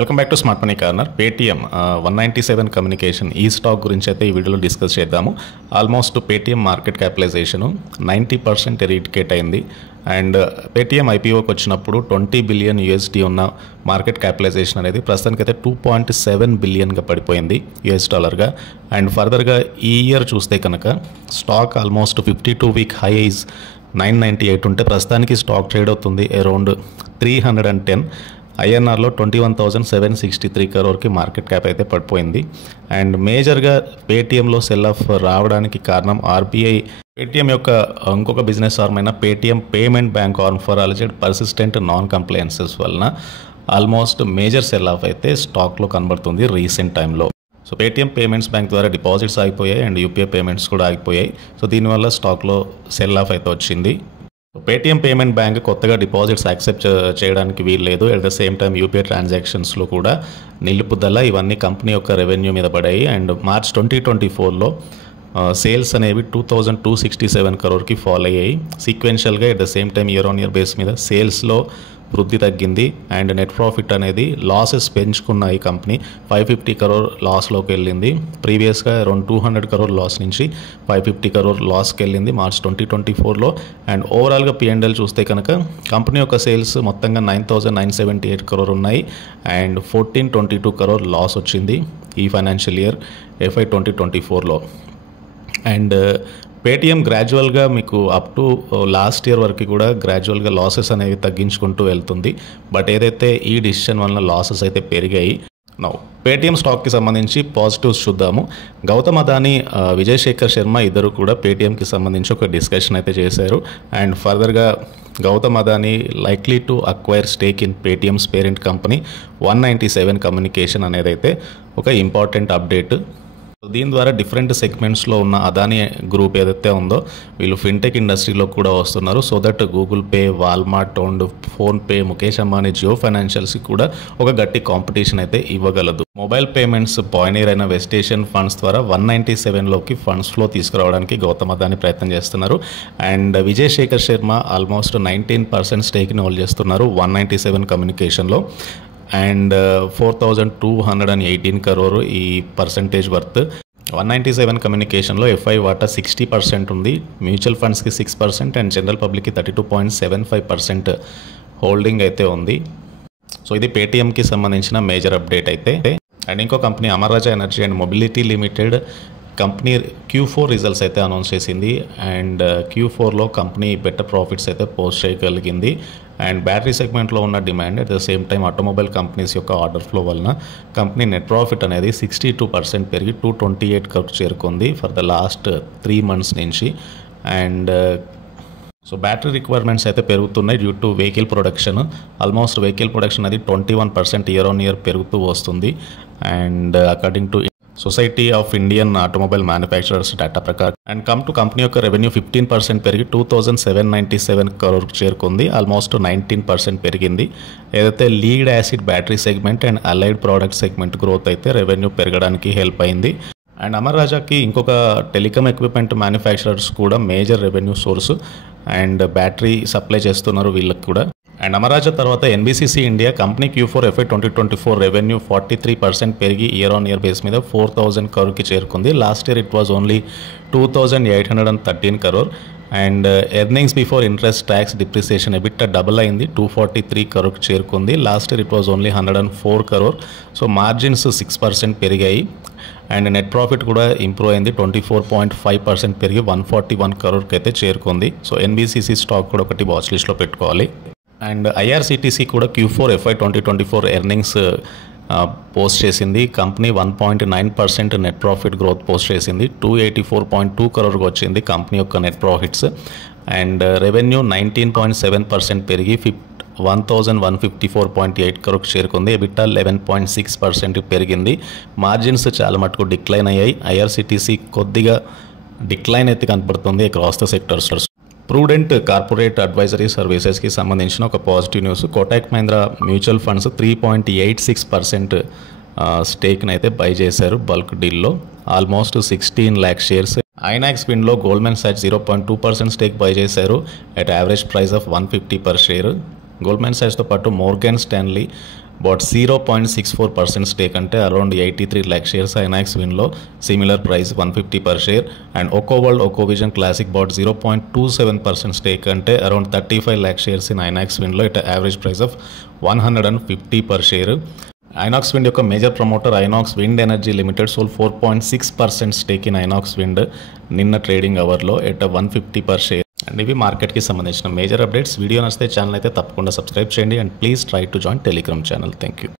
Welcome back to smart money corner. Paytm 197 communication ఈ stock గురించి అయితే ఈ వీడియోలో డిస్కస్ చేద్దాము. ఆల్మోస్ట్ పేటీఎం మార్కెట్ క్యాపిటలైజేషను 90% ఎరిడికేట్ అయింది. అండ్ పేటీఎం ఐపీఓకి వచ్చినప్పుడు $20 బిలియన్ ఉన్న మార్కెట్ క్యాపిటలైజేషన్ అనేది ప్రస్తుతానికైతే $2.7 బిలియన్గా పడిపోయింది గా. అండ్ ఫర్దర్గా ఈ ఇయర్ చూస్తే కనుక స్టాక్ ఆల్మోస్ట్ 52 వీక్ హైస్ 998 ఉంటే ప్రస్తుతానికి స్టాక్ ట్రేడ్ అవుతుంది అరౌండ్ 310. ఐఎన్ఆర్లో 21,763 crore మార్కెట్ క్యాప్ అయితే పడిపోయింది. అండ్ మేజర్గా పేటీఎంలో సెల్ ఆఫ్ రావడానికి కారణం ఆర్బీఐ పేటీఎం యొక్క ఇంకొక బిజినెస్ ఆర్మ్ అయిన Paytm payment bank arm for alleged persistent non compliances వలన ఆల్మోస్ట్ మేజర్ సెల్ ఆఫ్ అయితే స్టాక్లో కనబడుతుంది రీసెంట్ టైంలో. సో పేటీఎం పేమెంట్స్ బ్యాంక్ ద్వారా డిపాజిట్స్ ఆగిపోయాయి అండ్ యూపీఐ పేమెంట్స్ కూడా ఆగిపోయాయి. సో దీనివల్ల స్టాక్లో సెల్ ఆఫ్ అయితే వచ్చింది. పేటీఎం పేమెంట్ బ్యాంక్ కొత్తగా డిపాజిట్స్ యాక్సెప్ట్ చేయడానికి వీలు లేదు. At the same time UPI ట్రాన్సాక్షన్స్లో కూడా నిలుపుదల ఇవన్నీ కంపెనీ యొక్క రెవెన్యూ మీద పడాయి. అండ్ మార్చ్ 2024లో సేల్స్ అనేవి 2,267 crore ఫాల్ అయ్యాయి సీక్వెన్షియల్గా. At the same time year on year base మీద సేల్స్లో వృద్ధి తగ్గింది. అండ్ నెట్ ప్రాఫిట్ అనేది లాసెస్ పెంచుకున్న ఈ కంపెనీ 550 crore లాస్లోకి వెళ్ళింది. ప్రీవియస్గా అరౌండ్ 200 crore లాస్ నుంచి 550 crore లాస్కి వెళ్ళింది మార్చ్ 2024లో. అండ్ ఓవరాల్గా P&L చూస్తే కనుక కంపెనీ యొక్క సేల్స్ మొత్తంగా 9,978 crore ఉన్నాయి. అండ్ 1,422 crore లాస్ వచ్చింది ఈ ఫైనాన్షియల్ ఇయర్ FY 2024లో. అండ్ పేటీఎం గ్రాడ్యువల్గా మీకు అప్ టు లాస్ట్ ఇయర్ వరకు కూడా గ్రాడ్యువల్గా లాసెస్ అనేవి తగ్గించుకుంటూ వెళ్తుంది. బట్ ఏదైతే ఈ డిసిషన్ వల్ల లాసెస్ అయితే పెరిగాయి. నౌ పేటీఎం స్టాక్కి సంబంధించి పాజిటివ్స్ చూద్దాము. గౌతమ్ అదానీ, విజయ్ శేఖర్ శర్మ ఇద్దరు కూడా పేటీఎంకి సంబంధించి ఒక డిస్కషన్ అయితే చేశారు. అండ్ ఫర్దర్గా Gautam Adani likely to acquire stake in Paytm's parent company 197 communication అనేది అయితే ఒక ఇంపార్టెంట్ అప్డేట్. దీని ద్వారా డిఫరెంట్ సెగ్మెంట్స్లో ఉన్న అదానీ గ్రూప్ ఏదైతే ఉందో వీళ్ళు ఫిన్టెక్ ఇండస్ట్రీలో కూడా వస్తున్నారు. So that Google Pay, Walmart and PhonePe, Mukesh Ambani, Jio ఫైనాన్షియల్స్కి కూడా ఒక గట్టి కాంపిటీషన్ అయితే ఇవ్వగలదు. మొబైల్ పేమెంట్స్ పాయినీర్ అయిన వెస్టేషన్ ఫండ్స్ ద్వారా 197లోకి ఫండ్స్ ఫ్లో తీసుకురావడానికి గౌతమ్ అదానీ ప్రయత్నం చేస్తున్నారు. అండ్ విజయ్ శేఖర్ శర్మ ఆల్మోస్ట్ 19% స్టేక్ని హోల్డ్ చేస్తున్నారు 197 కమ్యూనికేషన్లో. అండ్ 4,218 crore ఈ పర్సంటేజ్ వర్త్. 197 కమ్యూనికేషన్లో ఎఫ్ఐ వాటా 60% ఉంది, మ్యూచువల్ ఫండ్స్కి 6% అండ్ జనరల్ పబ్లిక్కి 32.75% హోల్డింగ్ అయితే ఉంది. సో ఇది పేటీఎంకి సంబంధించిన మేజర్ అప్డేట్ అయితే. అండ్ ఇంకో company Amar Raja energy and mobility limited company Q4 results అయితే అనౌన్స్ చేసింది. అండ్ Q4లో కంపెనీ బెటర్ ప్రాఫిట్స్ అయితే పోస్ట్ చేయగలిగింది. అండ్ బ్యాటరీ సెగ్మెంట్లో ఉన్న demand at the same time automobile companies యొక్క ఆర్డర్ ఫ్లో వలన కంపెనీ నెట్ ప్రాఫిట్ అనేది 62% పెరిగి 228 crore చేరుకుంది ఫర్ ద లాస్ట్ 3 months నుంచి. అండ్ సో బ్యాటరీ రిక్వైర్మెంట్స్ అయితే పెరుగుతున్నాయి due to vehicle production. Almost vehicle production అది 21% ఇయర్ ఆన్ ఇయర్ పెరుగుతూ వస్తుంది. And according to society of Indian automobile manufacturers data ప్రకారం. అండ్ కంపెనీ యొక్క రెవెన్యూ 15% పెరిగి 2,797 crore చేరుకుంది. ఆల్మోస్ట్ 19% పెరిగింది. ఏదైతే lead acid battery segment and allied product segment growth అయితే రెవెన్యూ పెరగడానికి హెల్ప్ అయింది. అండ్ అమర్ రాజాకి ఇంకొక టెలికామ్ ఎక్విప్మెంట్ మ్యానుఫ్యాక్చరర్స్ కూడా major revenue source and battery supply చేస్తున్నారు వీళ్ళకి కూడా. అండ్ అమర్ రాజా తర్వాత NBCC India company Q4 FY 2024 revenue 43% పెరిగి ఇయర్ ఆన్ ఇయర్ బేస్ మీద 4,000 crore చేరుకుంది. Last year it was only 2,813 crore. And earnings before interest tax depreciation EBITDA double అయింది 243 crore చేరుకుంది. Last year it was only 104 crore. So margins 6% పెరిగాయి. And net profit కూడా improve అయింది 24.5% పెరిగి 141 crore అయితే చేరుకుంది. సో ఎన్బిసిసి స్టాక్ కూడా ఒకటి వాచ్ లిస్ట్లో పెట్టుకోవాలి. అండ్ ఐఆర్సిటీసీ కూడా Q4 FY 2024 ఎర్నింగ్స్ పోస్ట్ చేసింది. Company 1.9% net profit growth post చేసింది. 284.2 crore వచ్చింది కంపెనీ యొక్క నెట్ ప్రాఫిట్స్. అండ్ రెవెన్యూ 19.7% పెరిగి 1,154.8 crore చేరుకుంది. ఎబిట్టా 11.6% పెరిగింది. మార్జిన్స్ చాలా మటుకు డిక్లైన్ అయ్యాయి. ఐఆర్సిటీసీ కొద్దిగా డిక్లైన్ అయితే కనపడుతుంది across the sectors. Prudent corporate advisory సర్వీసెస్కి సంబంధించిన ఒక positive news. Kotak Mahindra mutual funds 3.86% స్టేక్ని అయితే బై చేశారు బల్క్ డీల్లో ఆల్మోస్ట్ 16 lakh షేర్స్. ఐనాక్స్ విండ్లో గోల్డ్మెన్ సాక్స్ 0.2% స్టేక్ బై చేశారు at average price of 150 per share. Goldman సాక్స్తో పాటు మోర్గాన్ స్టాన్లీ బట్ 0.64% స్టేక్ అంటే అరౌండ్ 83 lakh షేర్స్ ఐనాక్స్ విన్లో, similar price 150 per share. And ఒక్కో వరల్డ్ ఒక్కో విజన్ క్లాసిక్ బాట్ 0.27% స్టేక్ అంటే around 35 lakh shares in Inox విన్లో at average price of 150 per share. Inox wind యొక్క major promoter Inox wind energy limited sold 4.6% stake in Inox wind నిన్న trading అవర్లో at 150 per share. And ఇవి మార్కెట్కి సంబంధించిన మేజర్ అప్డేట్స్. వీడియో నచ్చితే channel అయితే తప్పకుండా సబ్స్క్రైబ్ చేయండి and please try to join Telegram channel. Thank you.